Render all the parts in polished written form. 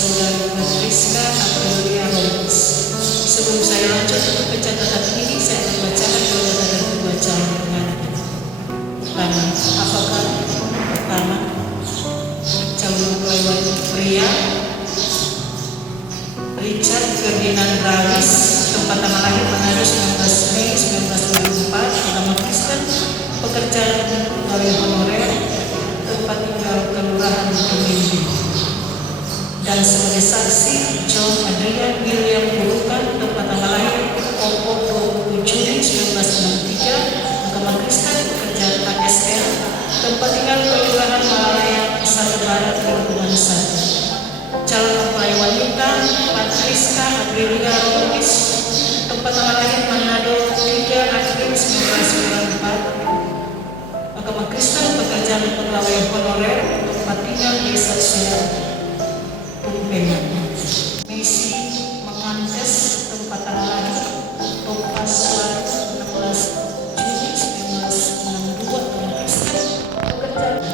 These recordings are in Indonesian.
saudari Patriska Aprilia Roberts. Sebelum saya lanjut untuk pencatatan ini, saya akan bacakan data dan kedua calon pengantin. Pertama, apakah pertama calon mempelai pria Richard Ferdinand Rawis, tempat tanggal lahir Manado 19 Mei 1924, agama Kristen, pekerjaan pegawai honorer, tempat tinggal kelurahan Pemimpin. Dan sebagai saksi John Adrian William Burukan, tempat tanggal lahir Oppo 20 Juli 1963, agama Kristen, pekerjaan ASL, tempat tinggal kelurahan Malaya, Satu Barat, Lingkungan 1. Calon mempelai wanita Patriska Aprilia Roberts, tempat tanggal lahir Manado 3 April 1994, agama Kristen, pekerjaan pegawai honorer, tempat tinggal Desa Siar Tumpengan. Misi Mengantes, tempat tanggal lahir Topas 16 Juni 1962, agama Kristen, pekerjaan.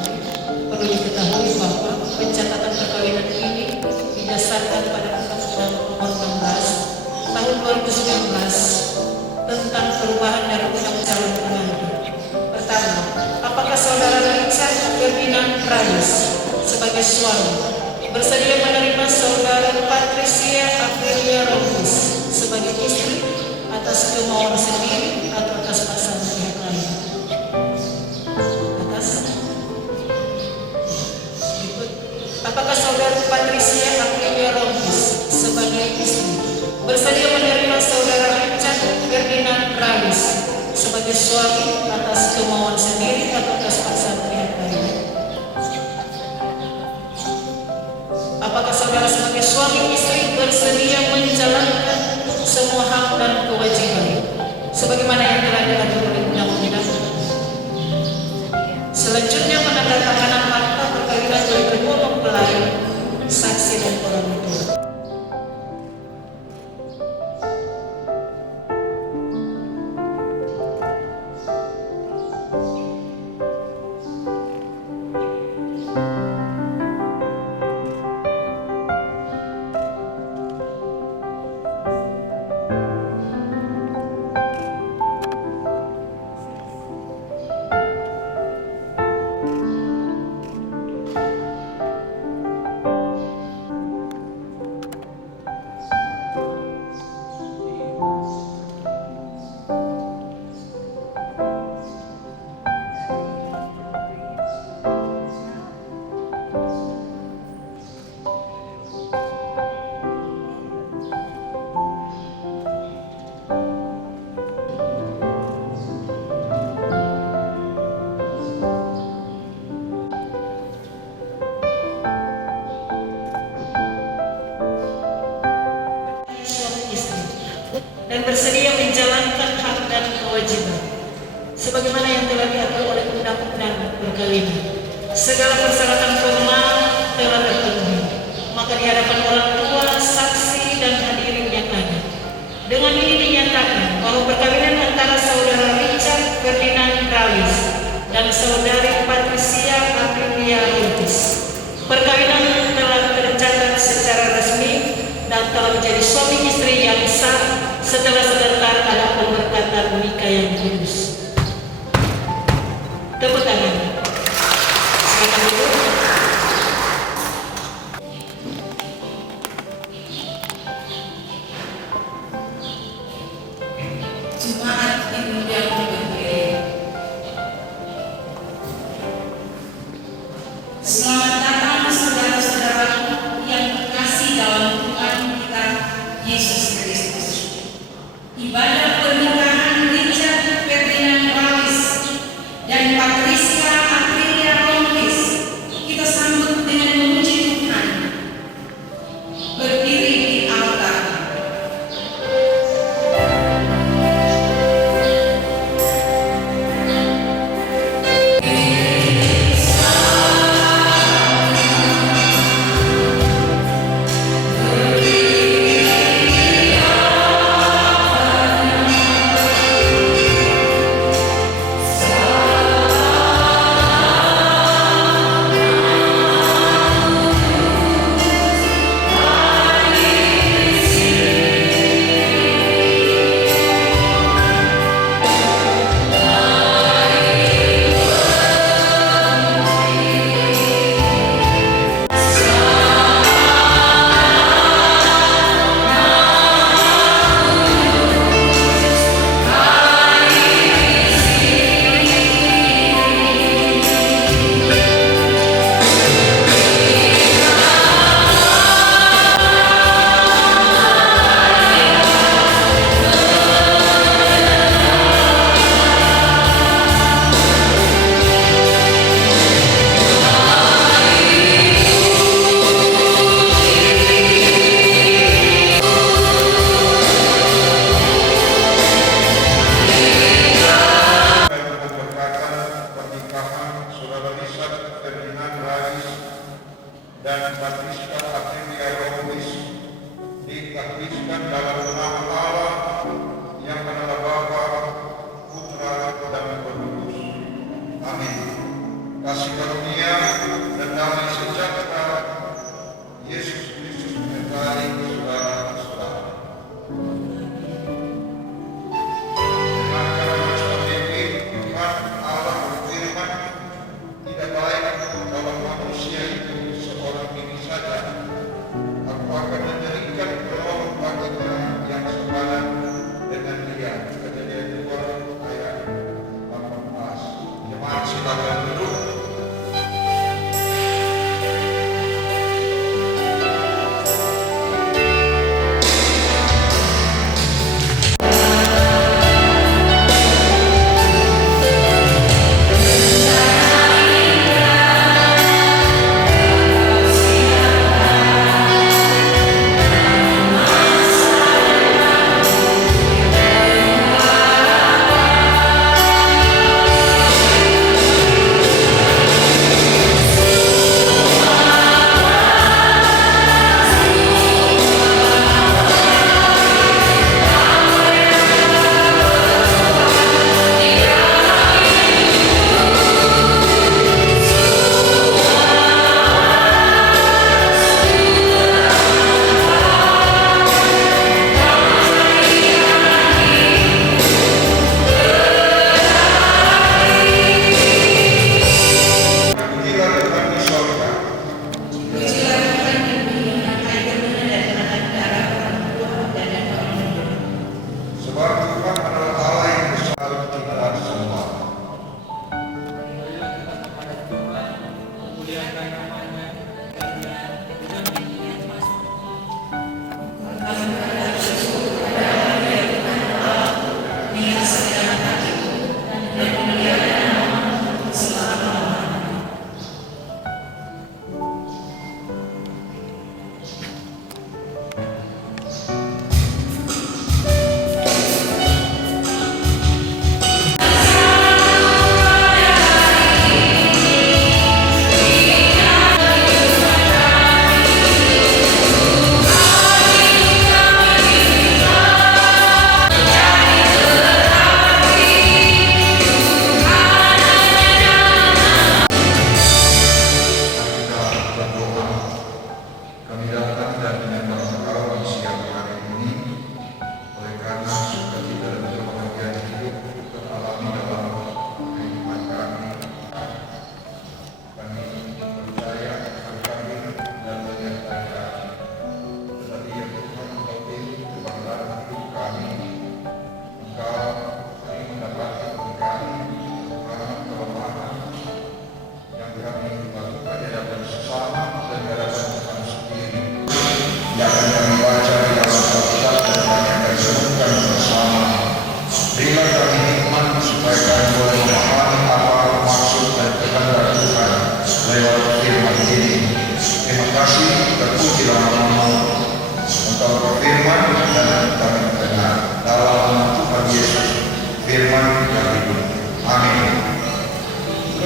Perlu diketahui bahwa pencatatan perkawinan ini didasarkan pada Undang-Undang Nomor 16 Tahun 2019 tentang perubahan dari Undang Calon Pengantin. Pertama, apakah saudara Richard Ferdinand Rawis sebagai suami bersedia menerima saudara Patricia Aprilia Roberts sebagai istri atas kemauan sendiri atau atas paksaan pihak lain? Apakah saudara Patricia Aprilia Roberts sebagai istri bersedia menerima saudara Richard Ferdinand Rawis sebagai suami atas kemauan sendiri atau atas paksaan pihak lain? Apakah saudara sebagai suami istri bersedia menjalankan semua hak dan kewajiban sebagaimana yang telah diatur oleh undang-undang? Selanjutnya, penandatanganan akta perkawinan oleh kedua mempelai, saksi dan orang tua. Dan bersedia menjalankan hak dan kewajiban sebagaimana yang telah diatur oleh undang-undang perkawinan. Segala persyaratan formal telah terpenuhi, maka di hadapan orang tua, saksi dan hadirin yang ada, dengan ini dinyatakan bahwa perkawinan antara saudara Richard Ferdinand Rawis dan saudari Patricia Aprilia Roberts, perkawinan telah tercatat secara resmi dan telah menjadi suami istri yang sah setelah sebentar ada pemberkatan nikah yang kudus. Tepuk tangan. Silakan duduk. Jemaat yang berdiri. Selamat datang saudara-saudaraku yang terkasih dalam Tuhan kita Yesus Kristus. Ibadah pernikahan Richard Ferdinand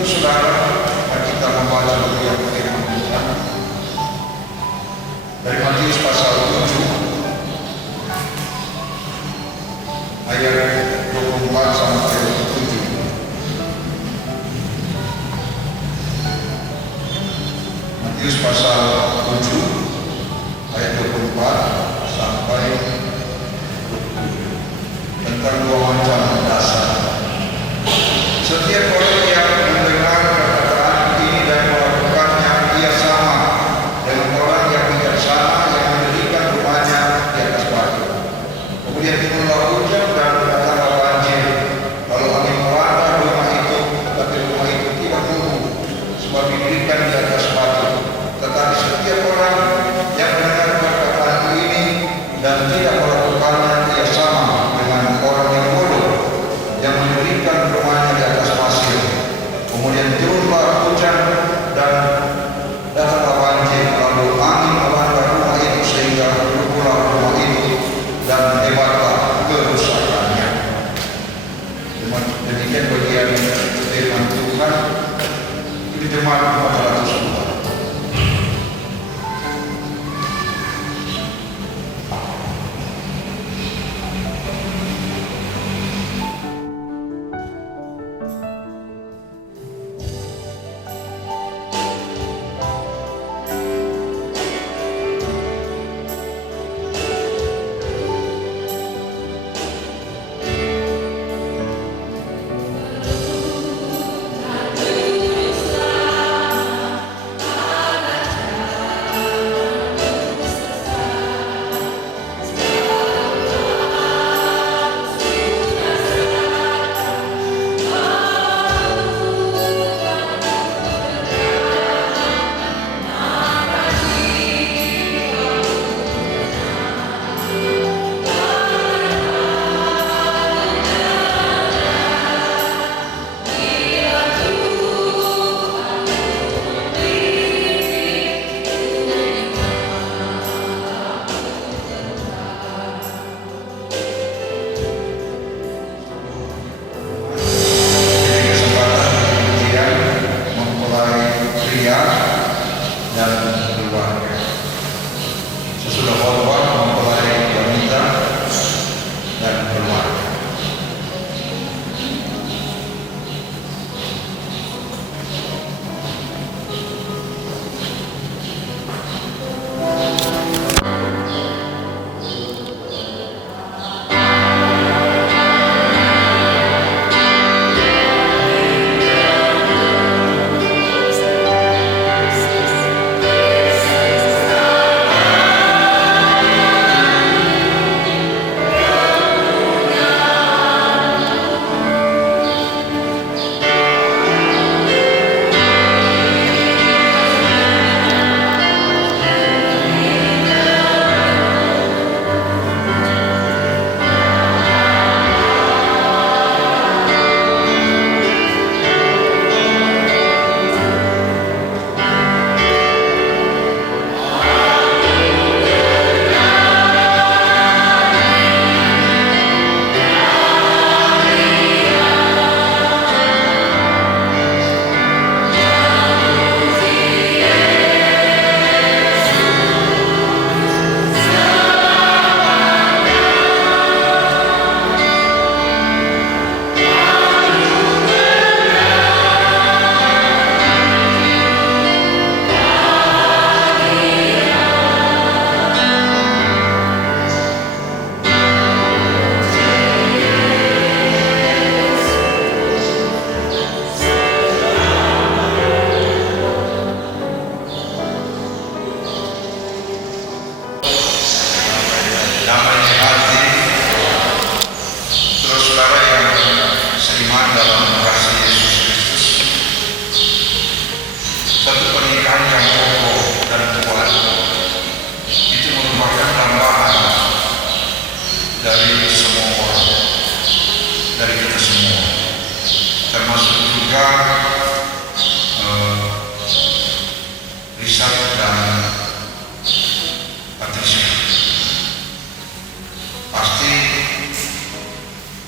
Saudara, kita membaca bagian firman Tuhan dari Matius pasal 7 ayat 24 sampai 27. Matius pasal 7 ayat 24 sampai 27 tentang dua macam dasar. Setiap orang yang mendengar perkataan ini dan melakukannya, ia sama dengan orang yang bijaksana yang mendirikan rumahnya di atas batu. Kemudian turunlah hujan dan datanglah banjir. Lalu angin melanda rumah itu, tetapi rumah itu tidak runtuh, sebab didirikan di atas batu. Tetapi setiap orang yang mendengar perkataan ini dan tidak melakukannya, ia sama dengan orang yang bodoh yang mendirikan rumahnya di atas pasir. Kemudian turunlah hujan dan datanglah banjir, lalu angin melanda rumah itu sehingga runtuhlah rumah itu dan hebatlah kerusakannya. Demikian bagian firman Tuhan. Ini jemaat 402.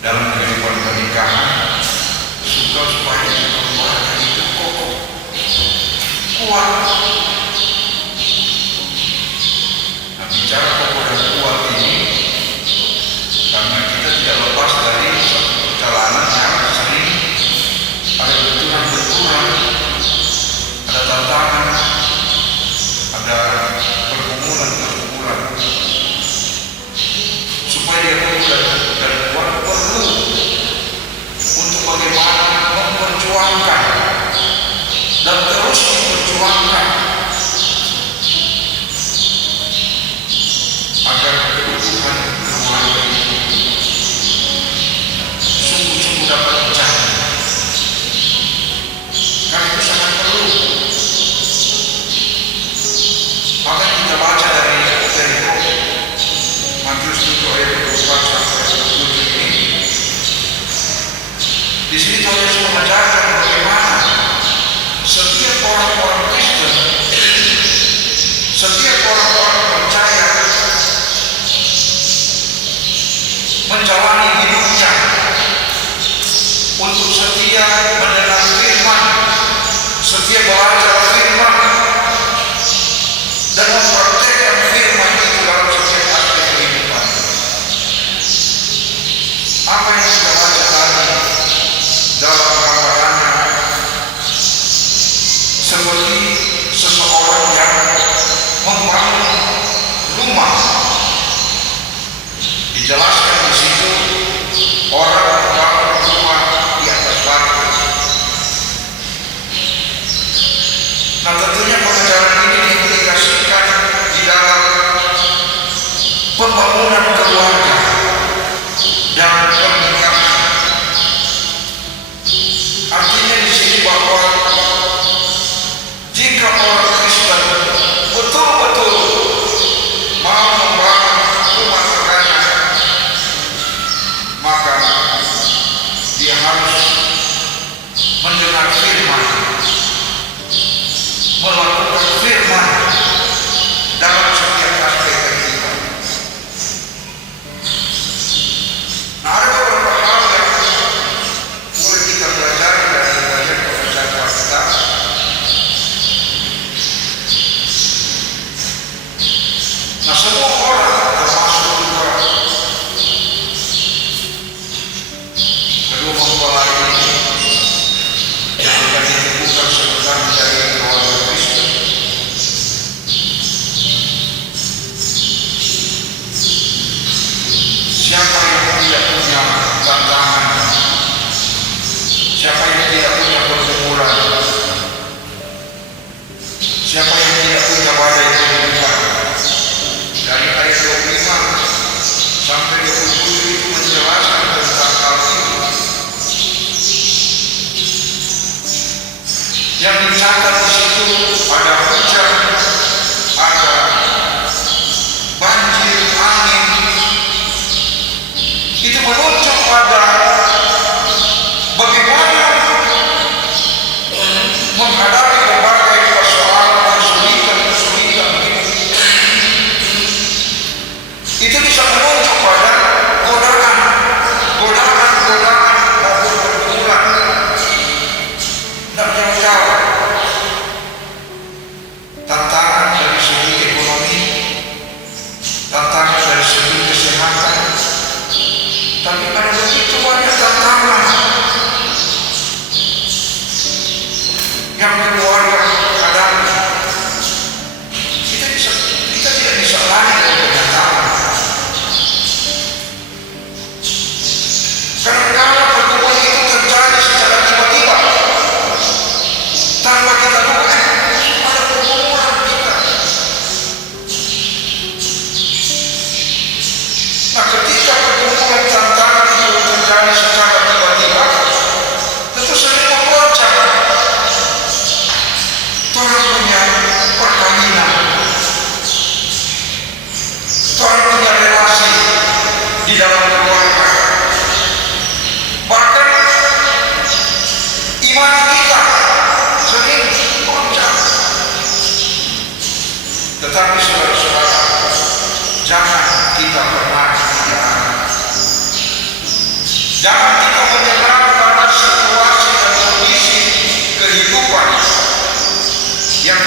dalam kehidupan pernikahan suka supaya keluarga itu kuat. Nah, bicara kokoh dan kuat ini, karena kita tidak lepas dari perjalanan yang sering ada benturan-benturan, ada tantangan, ada pergumulan-pergumulan. Supaya dia tahu dan kuat perlu untuk bagaimana memperjuangkan dan terus memperjuangkan agar keutuhan keluarga ini sungguh-sungguh dapat tercapai. Karena itu sangat perlu. Maka kita baca dari Matius 7 ayat 24 sampai 27 ini. Di sini Tuhan Yesus mengajarkan bagaimana setiap orang-orang Kristen, setiap orang-orang percaya menjalani hidupnya untuk setia mendengar firman, setia belajar firman, dan mempraktekkan firman itu dalam setiap aspek kehidupan. Apa yang kita baca tadi dalam gambarannya seperti seseorang yang membangun rumah. Dijelaskan di situ orang membangun rumah di atas batu. Nah, tentunya pengajaran ini diaplikasikan di dalam pembangunan keluarga dan pernikahan. Artinya di sini bahwa jika orang Kristen betul-betul mau membangun rumah tangganya, maka dia harus mendengar firman, melakukan firman dalam setiap aspek kehidupan. Nah, ada beberapa hal yang boleh kita belajar dari bagian pembacaan Alkitab. Nah, semua orang termasuk juga kedua mempelai ini yang akan ditemukan sebentar menjadi keluarga Kristen. Siapa yang tidak punya tantangan, siapa yang tidak punya pergumulan, siapa yang tidak punya badai kehidupan. Dari ayat 25 sampai 27 itu menjelaskan tentang hal itu. Yang dicatat di situ ada hujan, ada banjir, angin. Itu menunjuk pada bagaimana menghadapi berbagai persoalan, kesulitan hidup. Itu bisa menunjuk pada godaan maupun pergumulan. Dan yang jauh tantangan dari segi ekonomi, tantangan dari segi kesehatan, tapi ada begitu banyak tantangan yang keluarga hadapi. Kita tidak bisa lari dari kenyataan. Karena kalau pertemuan itu terjadi secara tiba-tiba, tanpa kita duga, ada pergumulan kita. Nah, ketika pergumulan tantangan itu terjadi secara tiba-tiba, tentu sering mempercak. Orang punya perkawinan, orang punya relasi di dalam keluarga. Bahkan iman kita sering goncang. Tetapi saudara-saudara, jangan kita pernah menyerah. Jangan kita menyerah pada situasi dan kondisi kehidupan yang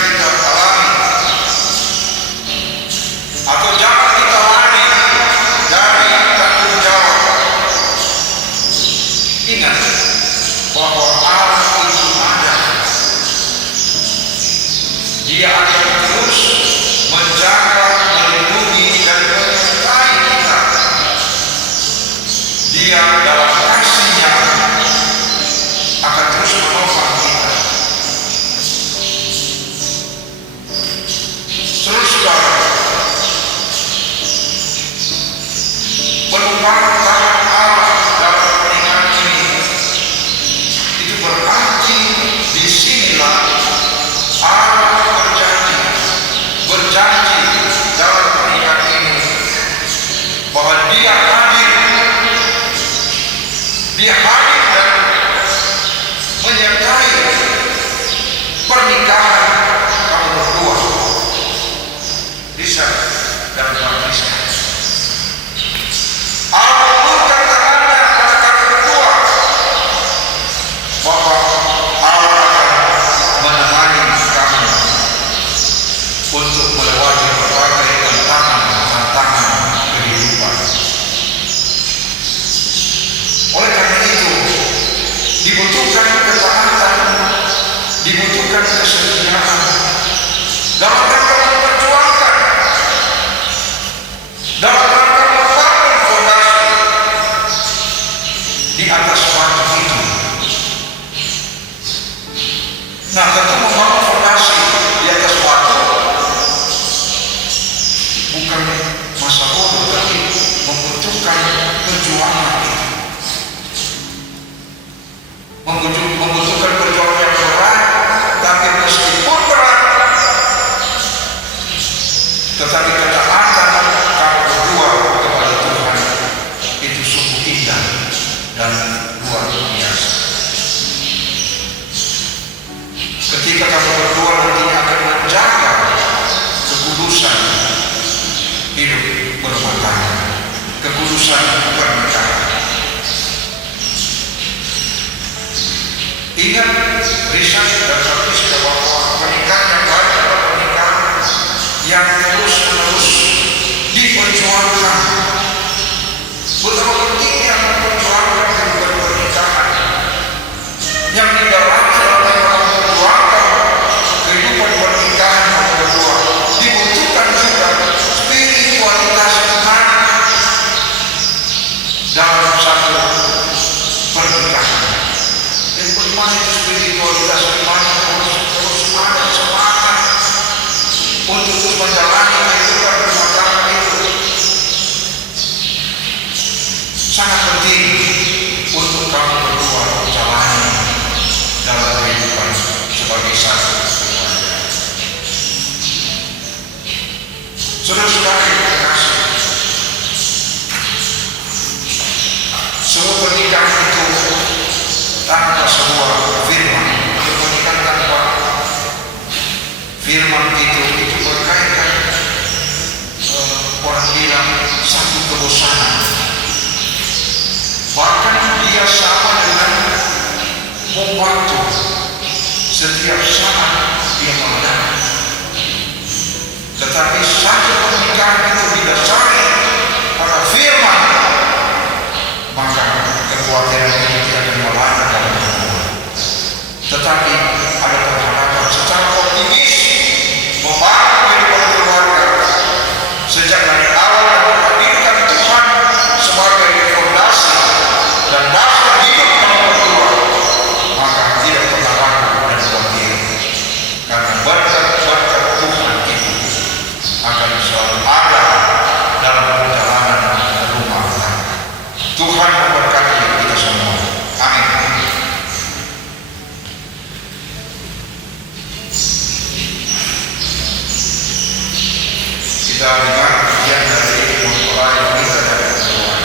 Nah, tentu membangun fondasi di atas batu bukan masa bodoh, tapi membutuhkan perjuangan. Membutuhkan perjuangan yang berat, tapi meskipun berat, tetapi ketaatan kamu berdua kepada Tuhan itu sungguh indah dan luar biasa. Ketika kamu berdua nantinya akan menjaga kekudusan hidup berumah tangga, kekudusan pernikahan. Ingat riset dan statistik bahwa pernikahan yang baik adalah pernikahan yang terus-menerus diperjuangkan. Betapa pentingnya memperjuangkan kehidupan pernikahan yang di dalamnya adalah memperjuangkan kehidupan pernikahan yang berdua. Dibutuhkan juga spiritualitas iman dalam satu pernikahan. Dan bagaimana spiritualitas iman terus ada semangat untuk terus menjalani kehidupan rumah tangga itu sangat penting untuk kamu berdua jalani dalam kehidupan sebagai satu keluarga. Saudara-saudara yang terkasih, semua pernikahan itu tanpa sebuah firman, pernikahan tanpa firman itu berkaitan orang bilang satu kebosanan. Bahkan dia sama dengan bom waktu, setiap saat dia meledak. Tetapi satu pernikahan itu didasari pada firman, maka kekhawatiran itu tidak akan melanda dalam hubungan. Tetapi ada pengharapan secara optimis membangun kehidupan keluarga sejak dari awal dan menghadirkan Tuhan sebagai fondasi dan dasar hidup kamu berdua, maka tidak pernah ragu dan khawatir, karena berkat-berkat Tuhan itu akan selalu ada dalam perjalanan rumah tangga. Tuhan memberkati kita semua. Amin. Kita dengar kajian dari mempelai wanita dan perempuan.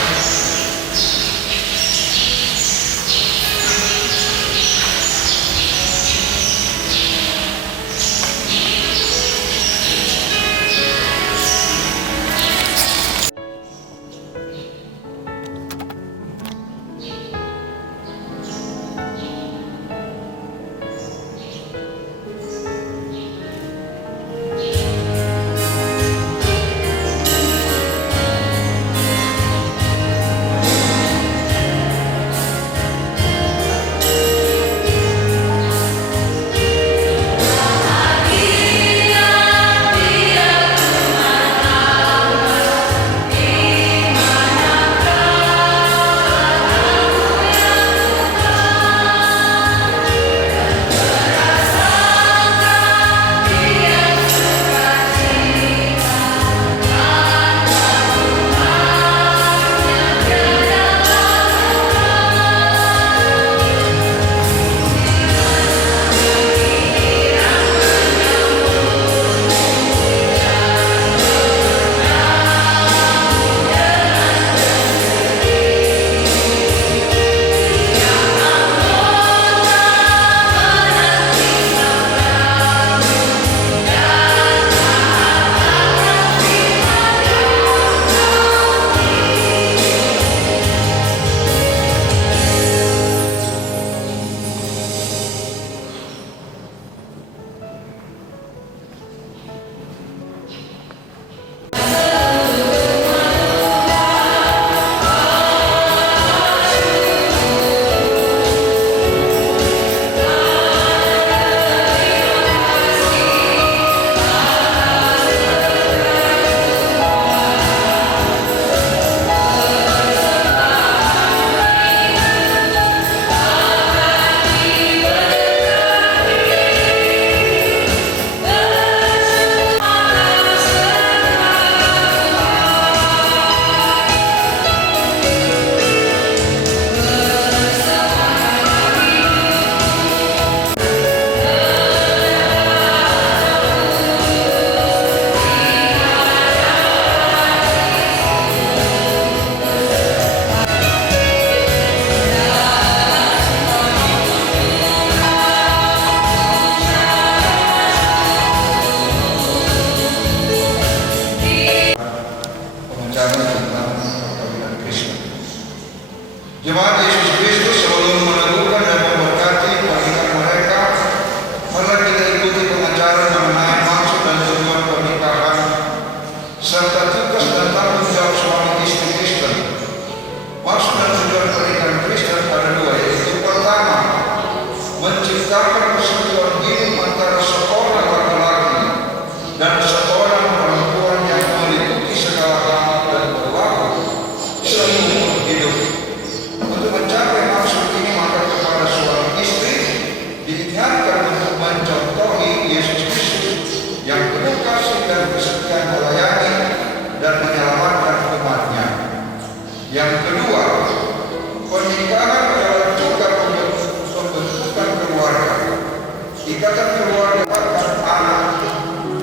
Ikatan keluarga dan anak.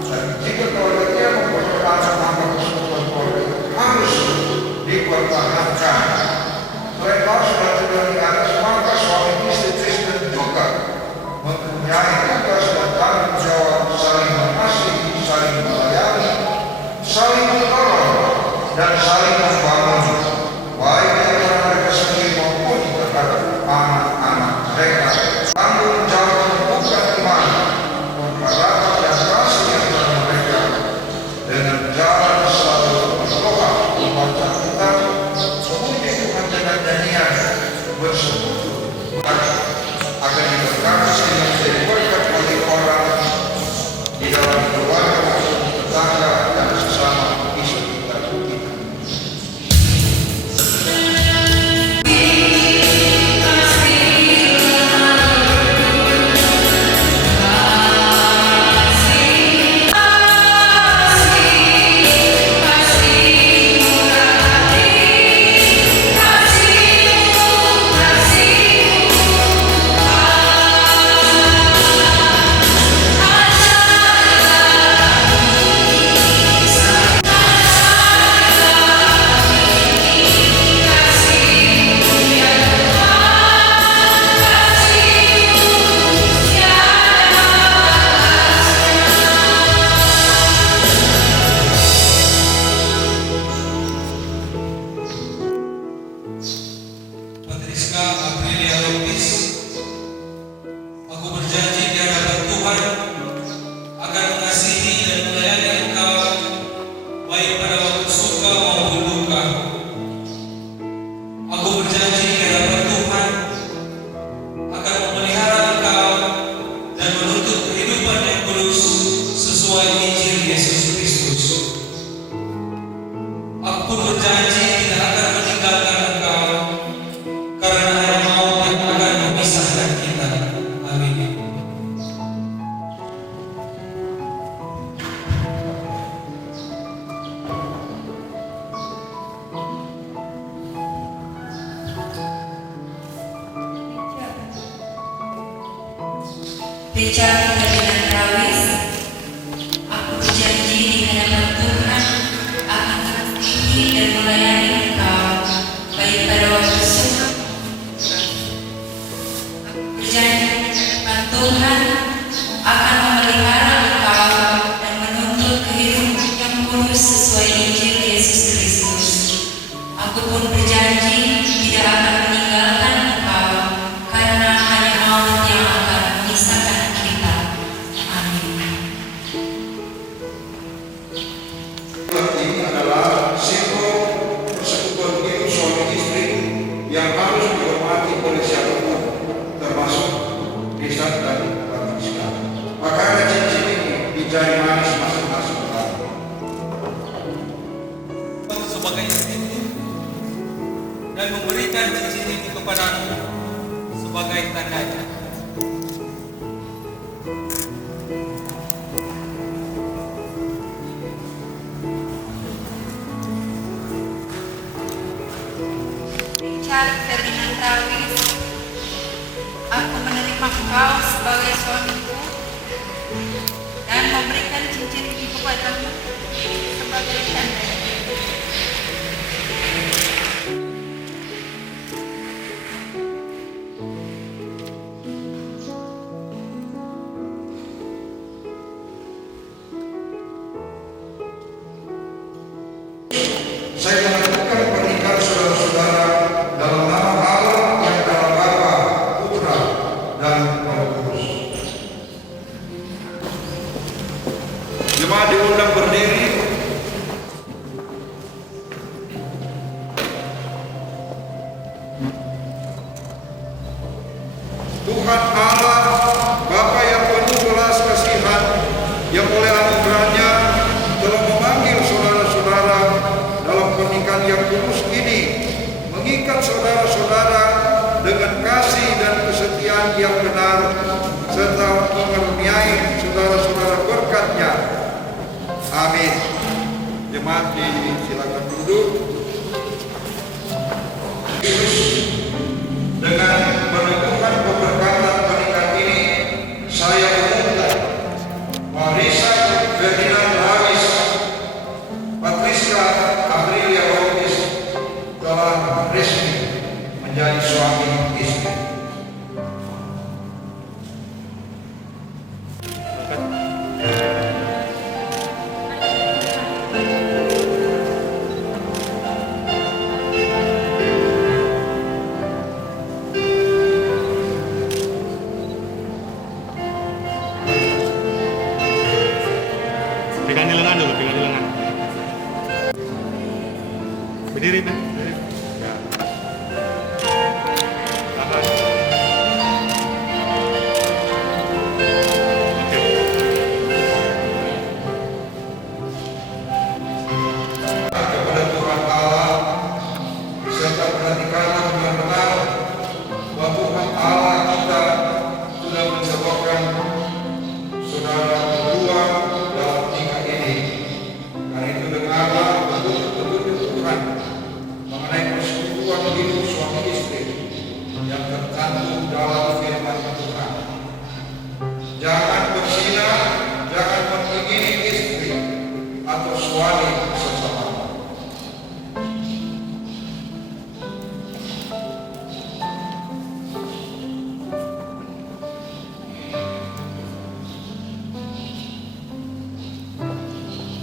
Dan jika keluarga tidak mempertahankan maka persatuan keluarga harus dipertahankan. Selain sudah terjadi di atas, maka suami istri Kristen juga mempunyai tugas dan tanggung jawab saling mengasihi, saling melayani, saling menolong, dan saling membangun, baik di antara mereka sendiri maupun terhadap anak-anak mereka. Tanggung jawab bukan iman, pengharapan dan kasih yang pada mereka dengan jalan selalu berdoa, membaca kitab, memuji Tuhan dengan nyanyian, bersekutu agar diberkati sehingga menjadi berkat bagi orang di dalam keluarga, tetangga, dan sesama istri kita. Patriska Aprilia Lopis, aku berjanji di hadapan Tuhan akan mengasihi dan melayani engkau baik pada waktu suka maupun duka. Aku berjanji di hadapan Tuhan akan memelihara engkau dan menuntut kehidupan yang kudus sesuai Injil Yesus Kristus. Aku pun berjanji tidak akan meninggalkan engkau karena ada maut yang akan memisahkan kita. Amin. Richard Ferdinand Rawis, aku berjanji di hadapan Tuhan akan mengasihi dan melayani engkau baik pada waktu suka. Aku berjanji di hadapan Tuhan akan memelihara engkau dan menuntut kehidupan yang kudus sesuai Injil Yesus Kristus. Aku pun berjanji tidak akan meninggalkan engkau karena hanya maut yang akan memisahkan kita. Amin. Ini adalah simbol persekutuan hidup suami istri yang harus dihormati oleh siapapun, termasuk Richard dan Patriska. Makanya cincin ini di jari manis masing-masing orang. Sebagai institusi dan memberikan cincin ini kepadamu sebagai tandanya. Richard Ferdinand Rawis, aku menerima engkau sebagai suamiku dan memberikan cincin ini kepadamu sebagai tanda. Saya menentukan pernikahan saudara-saudara dalam nama Allah yang dalam Bapa, Putra, dan Roh Kudus. Jemaat diundang berdiri. Tuhan Allah, Bapa yang penuh belas kasihan, yang oleh anugerahnya telah memanggil saudara-saudara dalam pernikahan yang kudus ini, mengikat saudara-saudara dengan kasih dan kesetiaan yang benar, serta mengaruniai saudara-saudara berkat-Nya. Amin. Jemaat silakan duduk. Dengan meneguhkan keberkatan pernikahan ini, saya Berdiri deh. Ya. Tahan. Oke. Kepada Tuhan Allah serta perhatikanlah benar-benar bahwa Tuhan Allah kita sudah menjawabkan saudara berdua dalam nikah ini. Karena itu dengarlah petunjuk Tuhan mengenai persekutuan hidup suami istri yang tercantum dalam firman Tuhan. Jangan berzina, jangan mengingini istri atau suami sesama.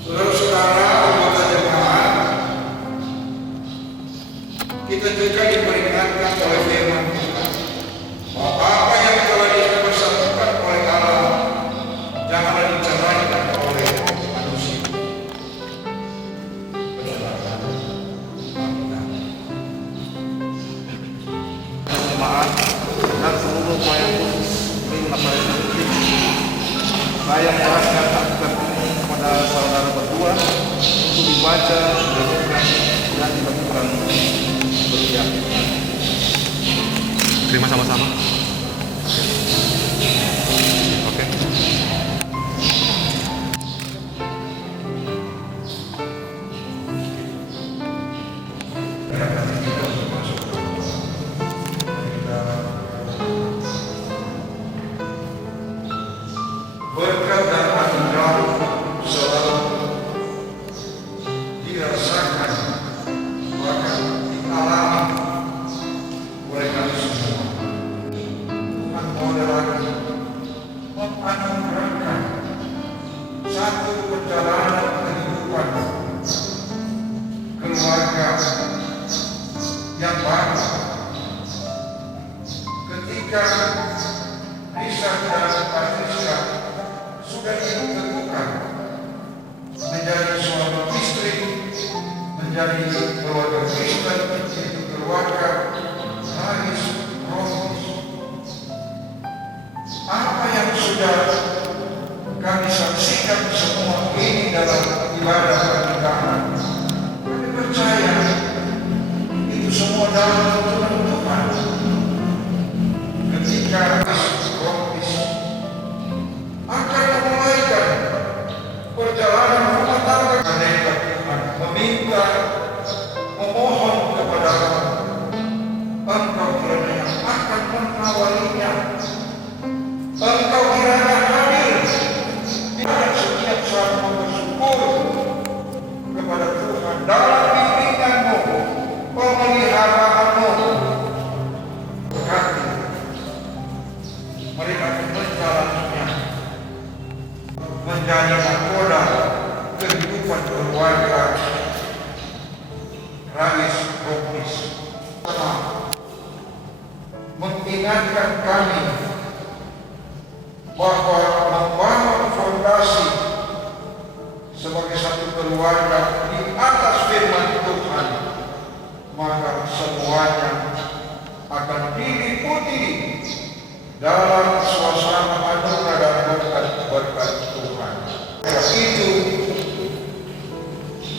Saudara-saudara anggota jemaat, kita juga diperingatkan oleh firman Tuhan bahwa apa yang telah dipersatukan oleh Allah janganlah diceraikan oleh manusia. Jemaat dan seluruh pelayan khusus Lima Pelayan Publik, saya menyerahkan akte ini kepada saudara berdua untuk dibaca, direnungkan, dan dilakukan berpihak. Terima sama-sama. Oke. Berkat dan anugerah selalu dirasakan bahkan dialami oleh kami semua. Tuhan lagi menganugerahkan satu perjalanan kehidupan keluarga yang baru ketika Richard dan Patricia sudah ditentukan menjadi suami istri, menjadi keluarga Kristen, yaitu keluarga Haris Romis. Apa yang sudah kami saksikan semua ini dalam ibadah pernikahan, kami percaya itu semua dalam tuntunan Tuhan. Ketika Romis akan memulaikan perjalanan rumah tangga, mereka Tuhan meminta, memohon kepada Allah, Engkau kiranya yang akan mengawalinya, Engkau kiranya hadir dan setiap saat bersyukur kepada Tuhan dalam bimbingan-Mu, pemeliharaanmu. Berkati mereka menjalannya menjadi nakoda kehidupan keluarga Rais Romis. Mengingatkan kami bahwa membangun fondasi sebagai satu keluarga di atas firman Tuhan, maka semuanya akan diliputi dalam suasana anugerah dan berkat Tuhan. Itu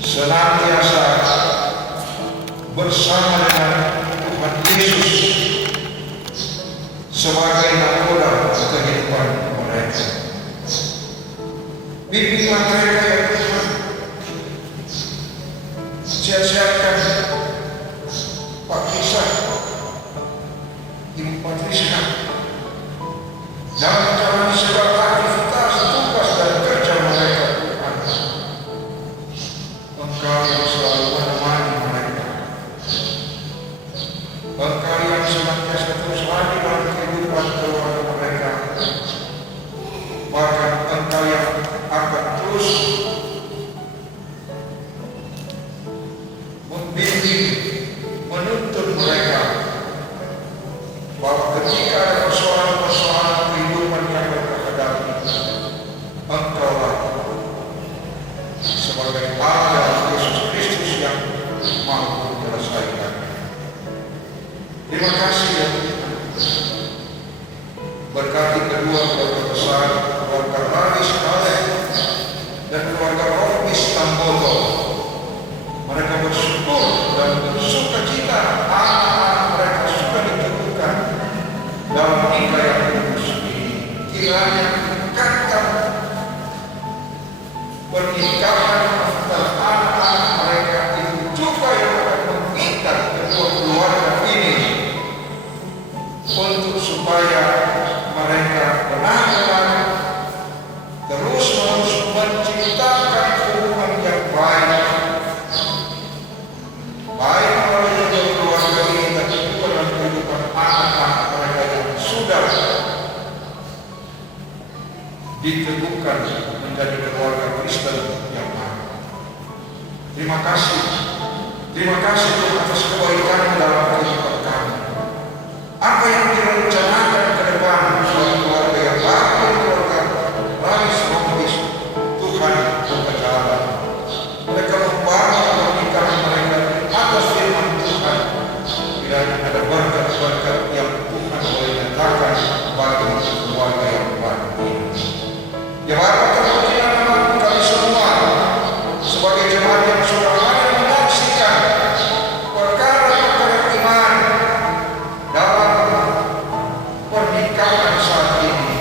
senantiasa bersama dengan Tuhan Yesus sebagai nakoda kehidupan mereka. Bimbinglah mereka ya Tuhan, siap-siapkan Pak Kisah, Ibu Patricia dalam menjalani segala aktivitas, tugas dan kerja mereka Tuhan. Engkau yang selalu menemani mereka, Engkau yang senantiasa terus hadir dalam kehidupan keluarga mereka, bahkan Engkau yang akan terus membimbing, menuntun mereka, bahwa ketika ada persoalan-persoalan kehidupan yang mereka hadapi, Engkaulah sebagai Allah Yesus Kristus yang mampu Terima kasih ya Tuhan. Berkati kedua keluarga besar, keluarga Raris Kaleb dan keluarga Robis Tamboto. Mereka bersyukur dan bersuka cita anak-anak mereka sudah diteguhkan dalam nikah yang kudus ini. Kiranya dekatkan pernikahan antara anak-anak mereka itu juga yang akan mengikat kedua keluarga ini untuk supaya mereka benar-benar terus-menerus menciptakan hubungan yang baik melalui kedua keluarga ini dan juga dalam kehidupan anak-anak mereka yang sudah diteguhkan menjadi keluarga Kristen yang baik. Terima kasih Tuhan atas kebaikan dalam kehidupan kami. Apa yang direncanakan ke depan bagi keluarga yang baik, keluarga Raris Rombis, Tuhan berjalan. Mereka membangun pernikahan mereka atas firman Tuhan. Kiranya ada berkat-berkat yang Tuhan boleh nyatakan bagi keluarga yang baik ini. Ya Bapak, terpujilah nama kami semua sebagai jemaat yang sudah hadir menyaksikan perkara-perkara iman dalam pernikahan saat ini.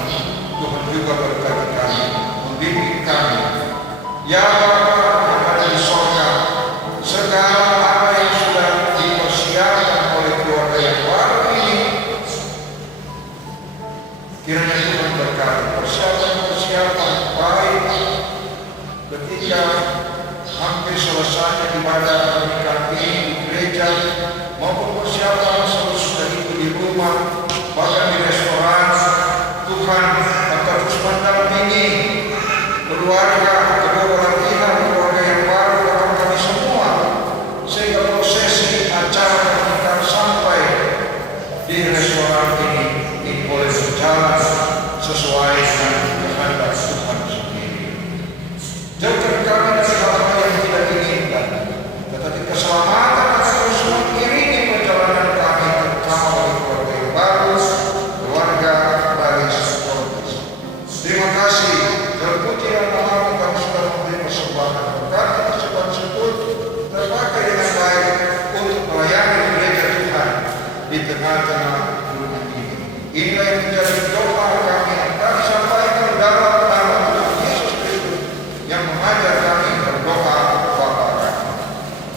Tuhan juga berkati kami, membimbing kami. Ya Bapa yang ada di sorga, segala apa yang sudah dipersiapkan oleh keluarga yang baru ini, kiranya Tuhan berkati persiapan baik ketika hampir selesainya ibadah pernikahan ini di gereja maupun persiapan sesudah itu di rumah, bahkan di restoran. Tuhan akan terus mendampingi keluarga, kedua belah pihak, keluarga yang baru dalam kami semua, sehingga prosesi acara pernikahan sampai di restoran ini boleh berjalan sesuai dengan kehendak Tuhan sendiri. Jauhkan kami dari hal-hal yang tidak diinginkan, tetapi keselamatan akan terus mengiringi perjalanan kami, terutama bagi keluarga yang baru, keluarga Raris Rombis. Terima kasih, terpujilah namamu, kami sudah memberi persembahan berkat persembahan tersebut terpakai dengan baik untuk melayani gereja Tuhan di tengah-tengah dunia ini. Inilah yang menjadi doa kami yang kami sampaikan dalam nama Tuhan Yesus Kristus yang mengajar kami berdoa Bapa kami.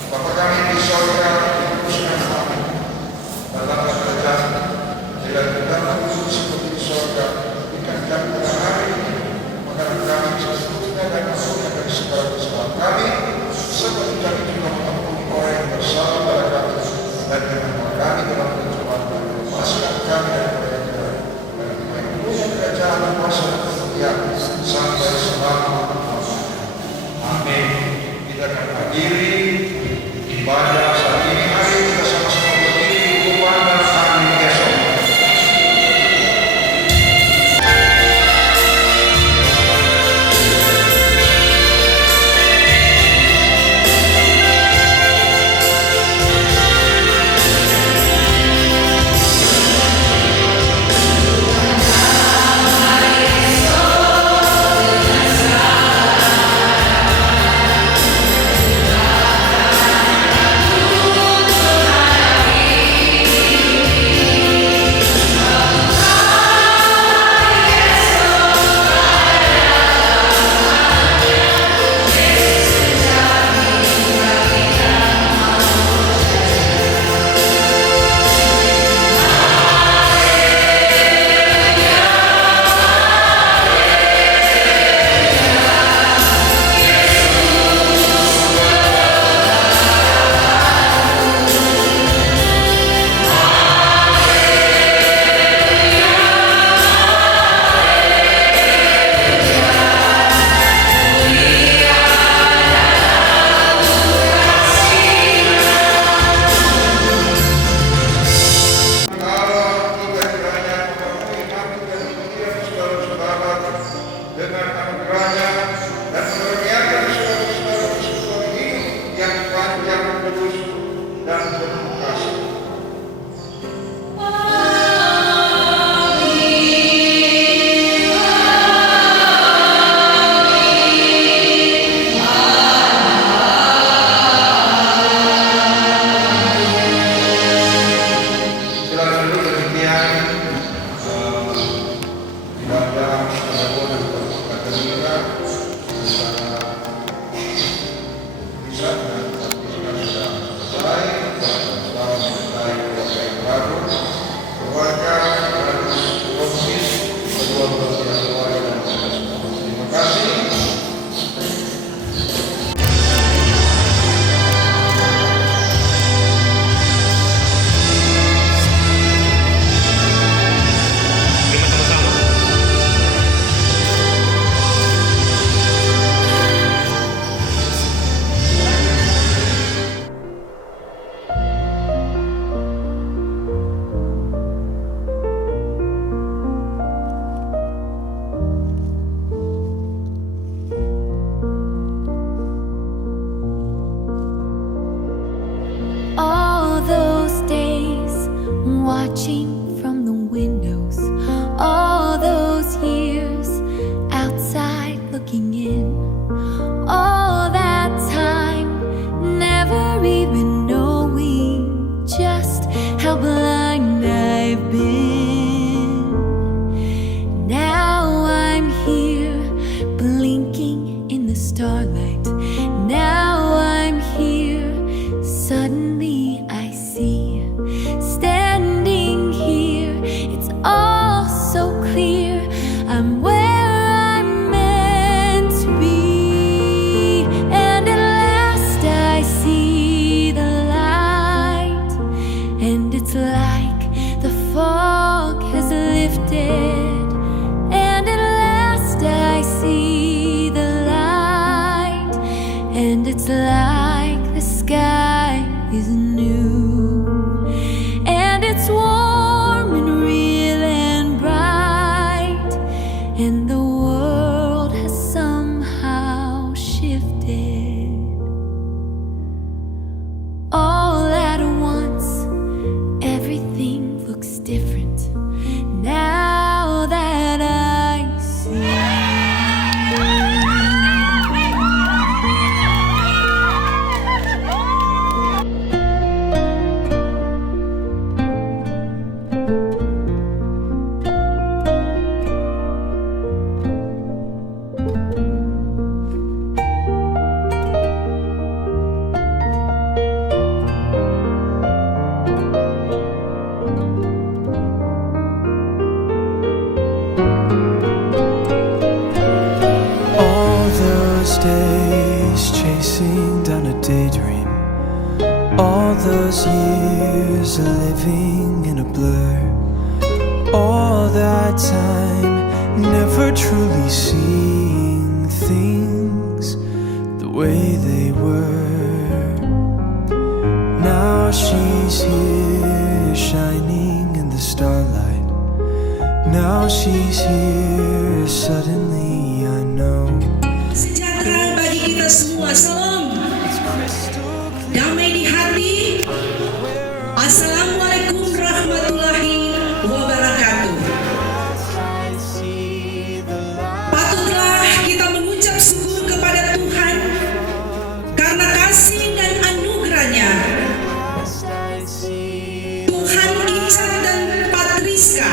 Bapa kami di sorga, dikuduskan namamu. Datanglah kerajaan, dilakukanlah kudus seperti di sorga. Berikan kami pada hari ini makanan kami secukupnya dan masukkan dari segala kesalahan kami, seperti kami juga mengampuni orang yang bersalah pada kami, dan jangan bawa kami dalam pencobaan, dan lepaskan kami dari kerajaan kuasa dan kemuliaan sampai selama-lamanya. Amin. Kita akan hadiri ibadah saat ini. Hari kita sama-sama berdiri kumandang kami esok. Amin. It's like the sky is new, and it's warm and real and bright, and the world has somehow shifted. All at once, everything looks different now that I see. Days chasing down a daydream, all those years living in a blur, all that time never truly seeing things the way they were. Now she's here shining in the starlight, now she's here, suddenly I know. Sejahtera bagi kita semua. Salam damai di hati. Assalamualaikum warahmatullahi wabarakatuh. Patutlah kita mengucap syukur kepada Tuhan karena kasih dan anugerahnya. Tuhan Icat dan Patriska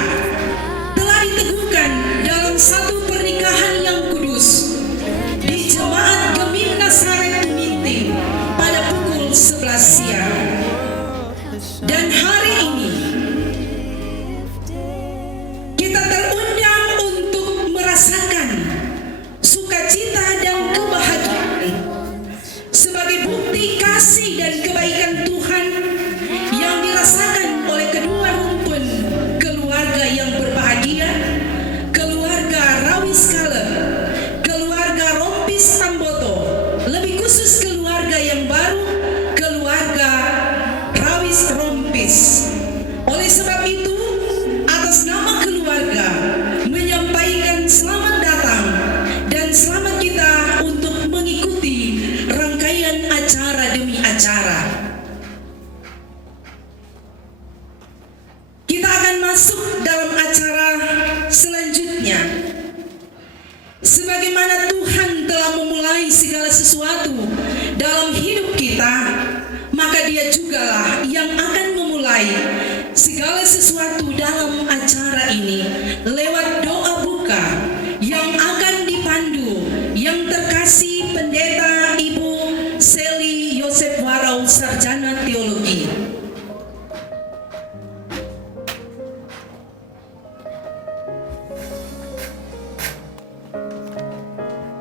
telah diteguhkan dalam satu pernikahan yang kudus di Jemaat Gemim Nazaret Tuminting pada pukul 11 siang. Dan hari ini kita terundang untuk merasakan sukacita dan kebahagiaan sebagai bukti kasih dan kebaikan Tuhan yang dirasakan oleh kedua rumpun keluarga yang berbahagia, keluarga Rawis Kaleb, keluarga Rompis Tamboto, lebih khusus keluarga yang baru, keluarga Rawis Rompis. Oleh sebab itu, atas nama keluarga menyampaikan selamat datang dan selamat kita untuk mengikuti rangkaian acara demi acara. Kita akan masuk dalam acara selanjutnya. Sebagaimana Tuhan telah memulai segala sesuatu dalam hidup kita, maka Dia jugalah yang akan memulai segala sesuatu dalam acara ini lewat doa buka yang akan dipandu yang terkasih Pendeta Ibu Seli Yosef Warau, Sarjana Teologi.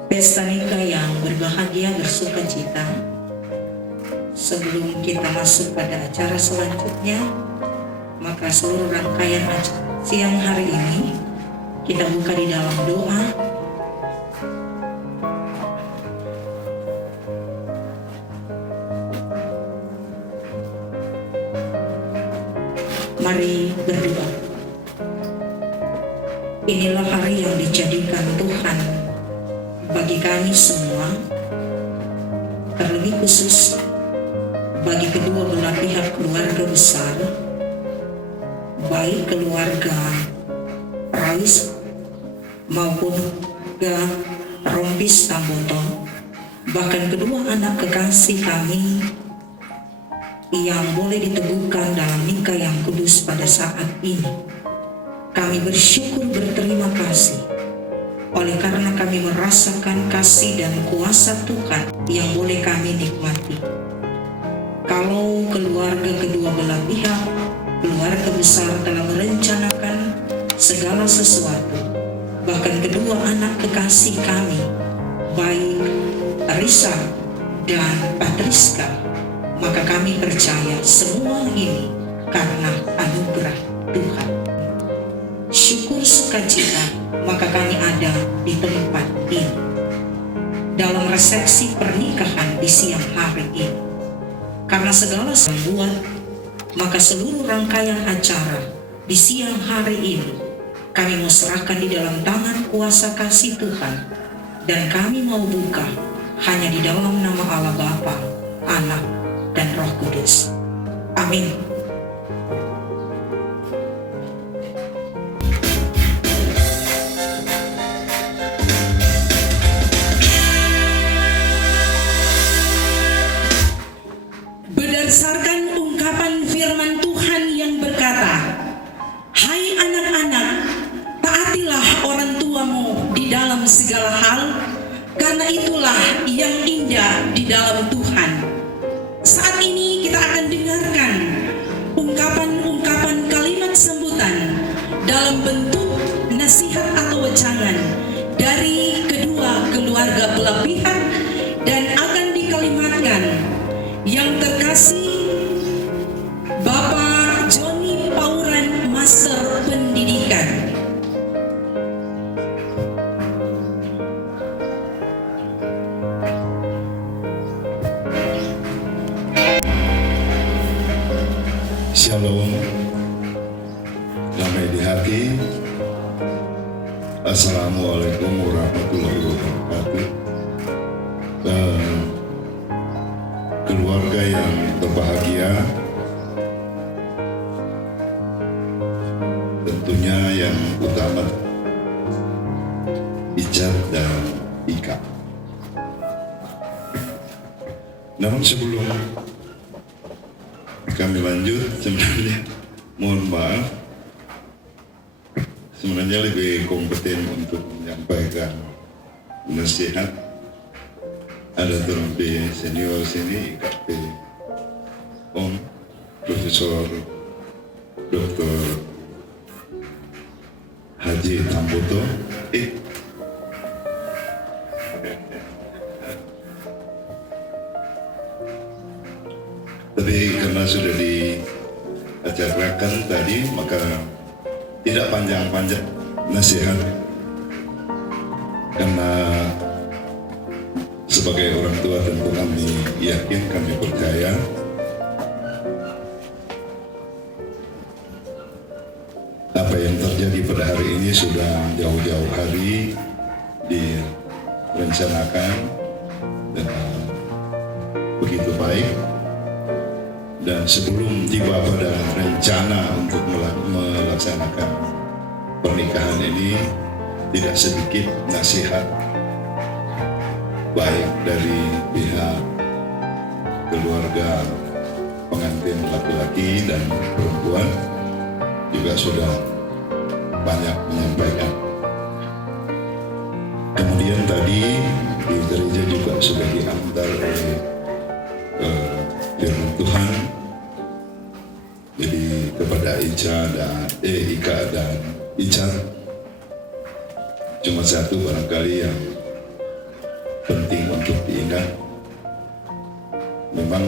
Pesta nikah yang berbahagia, bersukacita. Sebelum kita masuk pada acara selanjutnya, maka seluruh rangkaian acara siang hari ini kita buka di dalam doa. Mari berdoa. Inilah hari yang dijadikan Tuhan bagi kami semua, terlebih khusus bagi kedua belah pihak keluarga besar, baik keluarga Rawis maupun keluarga Rompis Tamboto, bahkan kedua anak kekasih kami yang boleh diteguhkan dalam nikah yang kudus pada saat ini. Kami bersyukur, berterima kasih oleh karena kami merasakan kasih dan kuasa Tuhan yang boleh kami nikmati. Kalau keluarga kedua belah pihak, keluarga besar telah merencanakan segala sesuatu, bahkan kedua anak kekasih kami, baik Risa dan Patriska, maka kami percaya semua ini karena anugerah Tuhan. Syukur sukacita, maka kami ada di tempat ini. dalam resepsi pernikahan di siang hari ini. Karena segala buat, maka seluruh rangkaian acara di siang hari ini kami mau serahkan di dalam tangan kuasa kasih Tuhan, dan kami mau buka hanya di dalam nama Allah Bapa, Anak, dan Roh Kudus. Amin. Berdasarkan ungkapan firman Tuhan yang berkata, "Hai anak-anak, taatilah orang tuamu di dalam segala hal, karena itulah yang indah di dalam Tuhan." Saat ini kita akan dengarkan ungkapan-ungkapan kalimat sambutan dalam bentuk nasihat atau wejangan dari kedua keluarga belah pihak, dan akan dikalimatkan yang terkasih Bapak Joni Pauran, Master Pendidikan. Shalom, damai di hati. Assalamualaikum warahmatullahi wabarakatuh. Keluarga yang berbahagia, tentunya yang utama Icat dan Ika. Namun sebelum kami lanjut, sebenarnya mohon maaf, sebenarnya lebih kompeten untuk menyampaikan nasihat. Ada terlebih senior sini, KP Om Profesor Dr. Haji Tamboto. Tapi karena sudah diacarakan tadi, maka tidak panjang-panjang nasihat, karena sebagai orang tua tentu kami yakin, kami percaya apa yang terjadi pada hari ini sudah jauh-jauh hari direncanakan dengan begitu baik. Dan sebelum tiba pada rencana untuk melaksanakan pernikahan ini, tidak sedikit nasihat baik dari pihak keluarga pengantin laki-laki dan perempuan juga sudah banyak menyampaikan. Kemudian tadi di gereja juga sudah diantar oleh firman Tuhan. Jadi kepada Ika dan Icat, cuma satu barangkali yang penting untuk diingat. Memang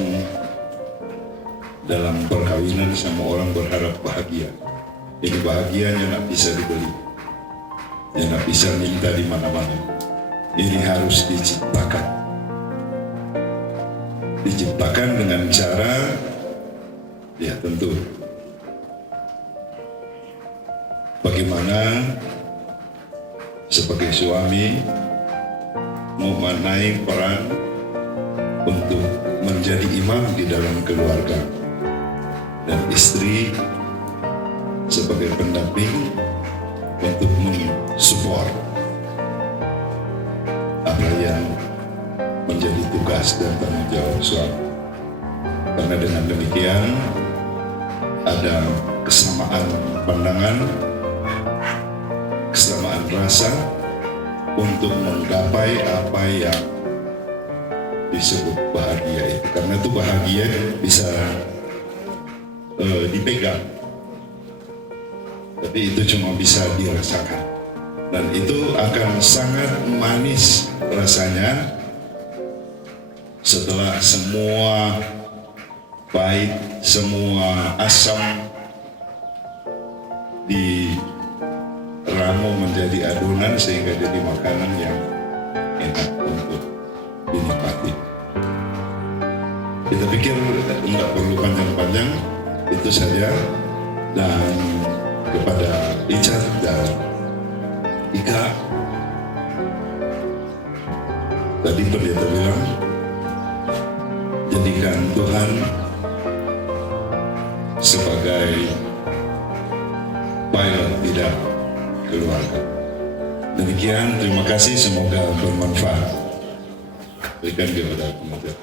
dalam perkawinan semua orang berharap bahagia. Ini bahagianya tidak bisa dibeli, tidak bisa minta di mana-mana. Ini harus diciptakan dengan cara, ya tentu bagaimana sebagai suami memaknai peran untuk menjadi imam di dalam keluarga, dan istri sebagai pendamping untuk mensupport apa yang menjadi tugas dan tanggung jawab suami. Karena dengan demikian ada kesamaan pandangan, kesamaan rasa untuk menggapai apa yang disebut bahagia itu. Karena itu bahagia bisa dipegang, tapi itu cuma bisa dirasakan, dan itu akan sangat manis rasanya setelah semua pahit, semua asam diramu menjadi adonan sehingga jadi makanan yang enak untuk Kita pikir tidak perlu panjang-panjang, itu saja. Dan kepada Icat dan Ika, tadi pendeta bilang, jadikan Tuhan sebagai pilot tidak keluarga. Demikian, terima kasih, semoga bermanfaat. Berikan kepada penutup.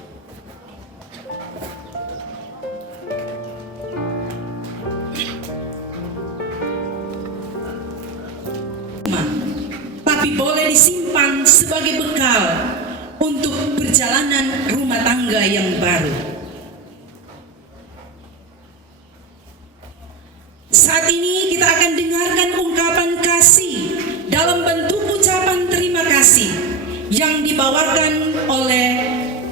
Tapi boleh disimpan sebagai bekal untuk perjalanan rumah tangga yang baru. Saat ini kita akan dengarkan ungkapan kasih dalam bentuk ucapan terima kasih yang dibawakan oleh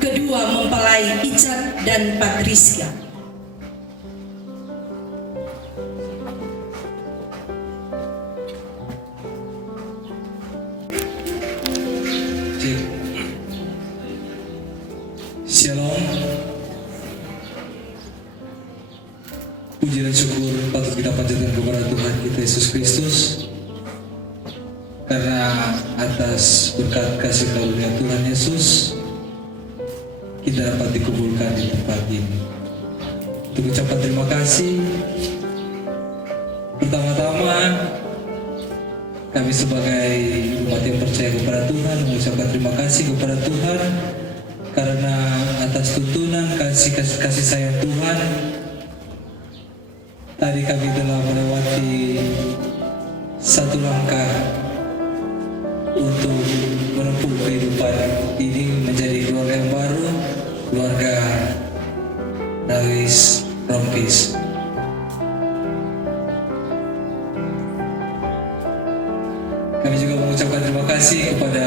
kedua mempelai Icat dan Patricia. Shalom. Puji dan syukur patut kita panjatkan kepada Tuhan kita Yesus Kristus, karena atas berkat kasih karunia Tuhan Yesus kita dapat dikumpulkan di tempat ini. Untuk ucapan terima kasih, pertama-tama kami sebagai umat yang percaya kepada Tuhan mengucapkan terima kasih kepada Tuhan karena atas tuntunan kasih sayang Tuhan, tadi kami telah melewati satu langkah untuk menempuh kehidupan ini menjadi keluarga yang baru, keluarga Rawis Rompis. Kami juga mengucapkan terima kasih kepada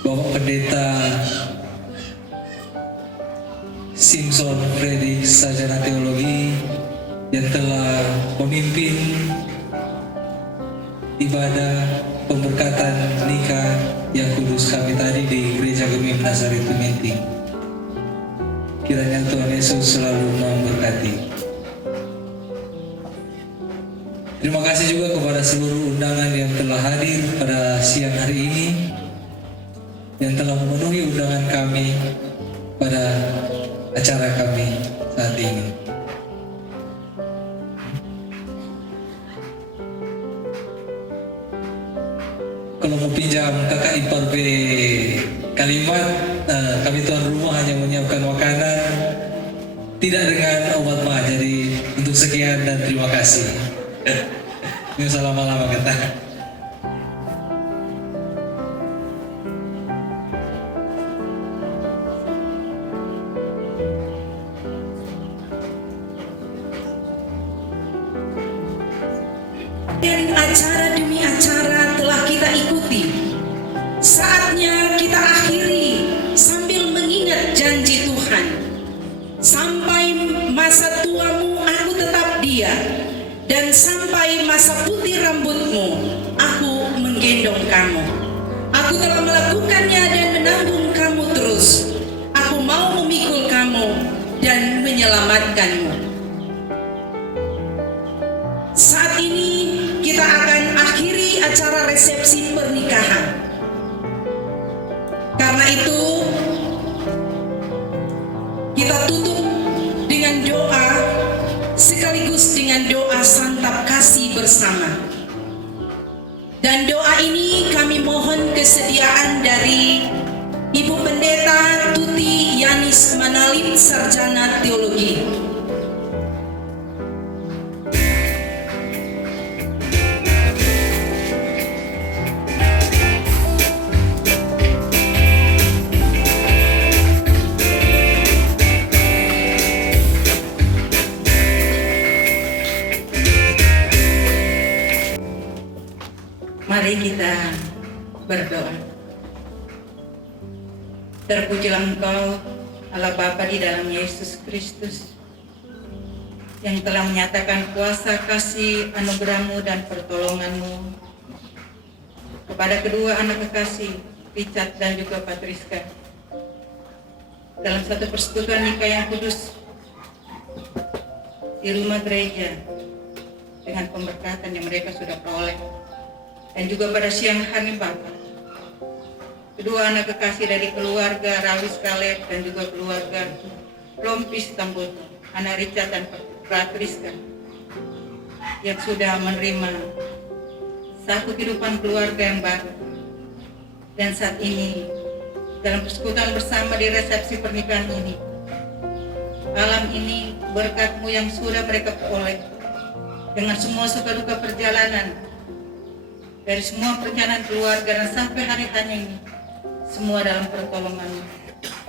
Bapak Pendeta Simpson Freddy, sarjana teologi, yang telah memimpin ibadah pemberkatan nikah yang kudus kami tadi di Gereja Gemim Nazaret Tuminting. Kiranya Tuhan Yesus selalu memberkati. Terima kasih juga kepada seluruh undangan yang telah hadir pada siang hari ini, yang telah memenuhi undangan kami pada acara kami saat ini. Kalau mau pinjam kakak ipar B kalimat, kami tuan rumah hanya menyiapkan makanan, tidak dengan obat mah. Jadi untuk sekian dan terima kasih. Ini lama-lama kata. Dan acara demi acara telah kita ikuti. Saatnya kita akhiri sambil mengingat janji Tuhan. Sampai masa tuamu aku tetap dia, dan sampai masa putih rambutmu aku menggendong kamu. Aku telah melakukannya dan menanggung kamu terus. Aku mau memikul kamu dan menyelamatkanmu. Saat ini kita akan akhiri acara resepsi pernikahan. Karena itu kita tutup dengan doa sekaligus dengan doa santap kasih bersama. Dan doa ini kami mohon kesediaan dari Ibu Pendeta Tuti Yanis Manalip, sarjana teologi. Mari kita berdoa. Terpujilah Engkau, Allah Bapa di dalam Yesus Kristus, yang telah menyatakan kuasa kasih, anugerah-Mu dan pertolongan-Mu kepada kedua anak kekasih Richard dan juga Patriska, dalam satu persekutuan nikah yang kudus di rumah gereja dengan pemberkatan yang mereka sudah peroleh. Dan juga pada siang hari Bapak, kedua anak kekasih dari keluarga Rawis Kaleb dan juga keluarga Lompis Tamboto, anak Richard dan Patriska, yang sudah menerima satu kehidupan keluarga yang baru. Dan saat ini dalam persekutuan bersama di resepsi pernikahan ini, malam ini berkat-Mu yang sudah mereka peroleh dengan semua suka duka perjalanan, dari semua perjalanan keluarga dan sampai hari hanya ini, semua dalam pertolongan-Mu.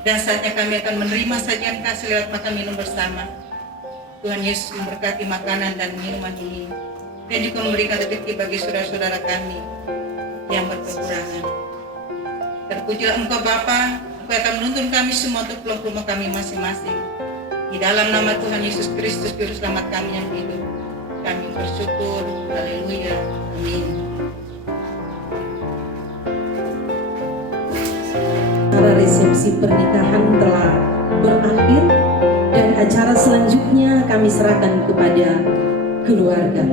Dan saatnya kami akan menerima sajian kasih lewat makan minum bersama. Tuhan Yesus memberkati makanan dan minuman ini, dan juga memberikan rezeki bagi saudara-saudara kami yang berkekurangan. Terpujilah Engkau Bapa, Engkau akan menuntun kami semua untuk pulang ke rumah kami masing-masing. Di dalam nama Tuhan Yesus Kristus, Juru Selamat kami yang hidup, kami bersyukur. Haleluya. Amin. Acara resepsi pernikahan telah berakhir dan acara selanjutnya kami serahkan kepada keluarga.